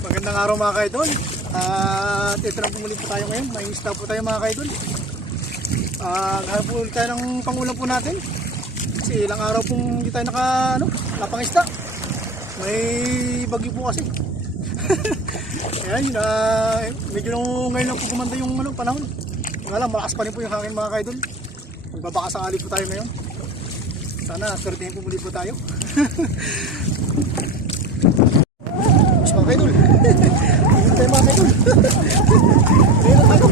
Magandang araw mga kaidol. At ito na pumuli po tayo ngayon. May isda po tayo mga kaidol. Hanap po ulit tayo ng pangulam po natin. Kasi ilang araw pong hindi tayo napangisda. May bagyo po kasi. Ayan, medyo ngayon lang po gumanda yung panahon. Nga lang, malakas pa rin po yung hangin mga kaidol. Magbabaka sakali po tayo ngayon. Sana swertihin po muli po tayo. Mga kaidol. Ayun tayo mga kaidol. Ayun tayo.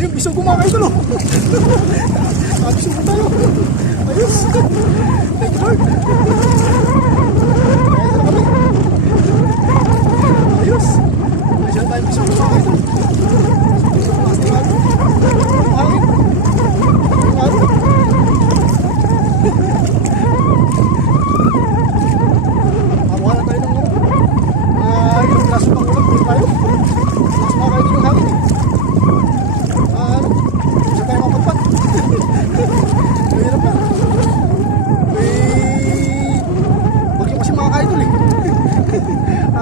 Ayun, bisog ko mga kaidol. Bisog ko tayo. Ayos. Thank you Lord. Ayos. Ayos tayo bisog ko mga kaidol.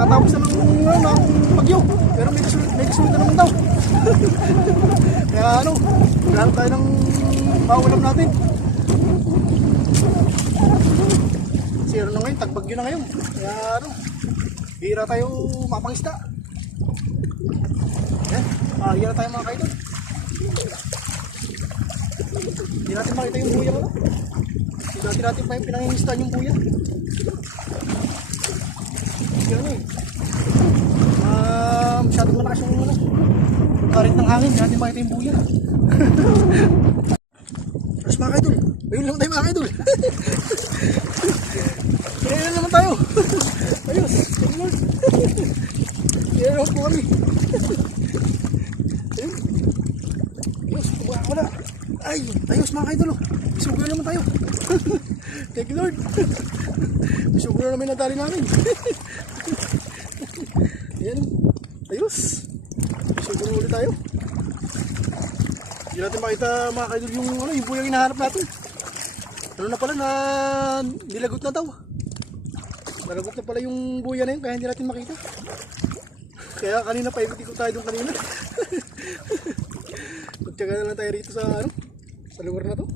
Tapos na ng bagyo, pero may kasunod na naman daw. Kaya maghanap tayo ng maulam natin. Zero na ngayon, tagbagyo na ngayon. Kaya hira tayo mapangisda. Yan, hira tayo mga kaidol. Hindi natin makita yung buya ko. Hindi natin pa yung pinangingistaan yung buya. Yan masyadong malakas yung karit ng hangin, hindi natin makita yung buya. Terus mga kaidol, ayun lang tayo mga kaidol. Kaya naman tayo. Ayos, kaya naman po kami. Ayun, ayos, wala. Ay, ayos mga kaidol. Isugo naman tayo. Thank you Lord. Isugo na namin ang tali namin. Ayan, ayos. Isugo na ulit tayo. Hindi natin makita mga kaidol yung buhay ang hinahanap natin. Na pala na nilagot na daw. Nalagot na pala yung buhay na yun kaya hindi natin makita. Kaya kanina pa ikot tayo doon kanina. Magtyaga na lang tayo rito sa lugar na to.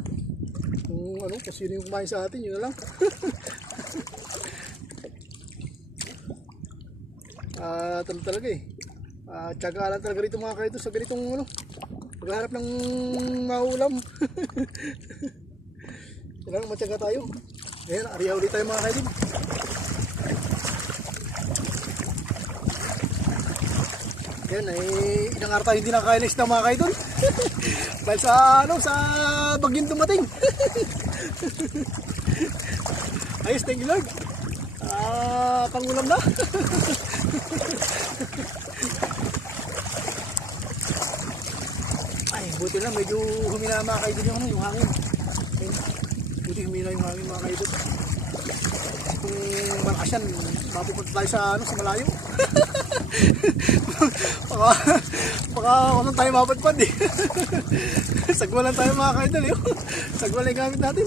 Kung sino yung kumain sa atin, yun na lang. Talaga tiyaga lang talaga rito mga kaidol sa ganitong maghahanap ng maulam. Kailangan matyaga tayo. Ayan, ariya ulit tayo mga kaidol. Ayan, ilang araw tayo hindi nakakain ng isda mga kaidol. Dahil sa bagyong dumating. Ayos, thank you Lord. Pangulam na. Ay, buti lang medyo humina mga kaidol yung hangin. Buti humina yung hangin mga kaidol. Kung malakas yan, mapupunta tayo sa malayo. Baka kung tayo mapadpad eh. Sagwalan tayo mga kaidol eh. Sagwalan yung gamit natin.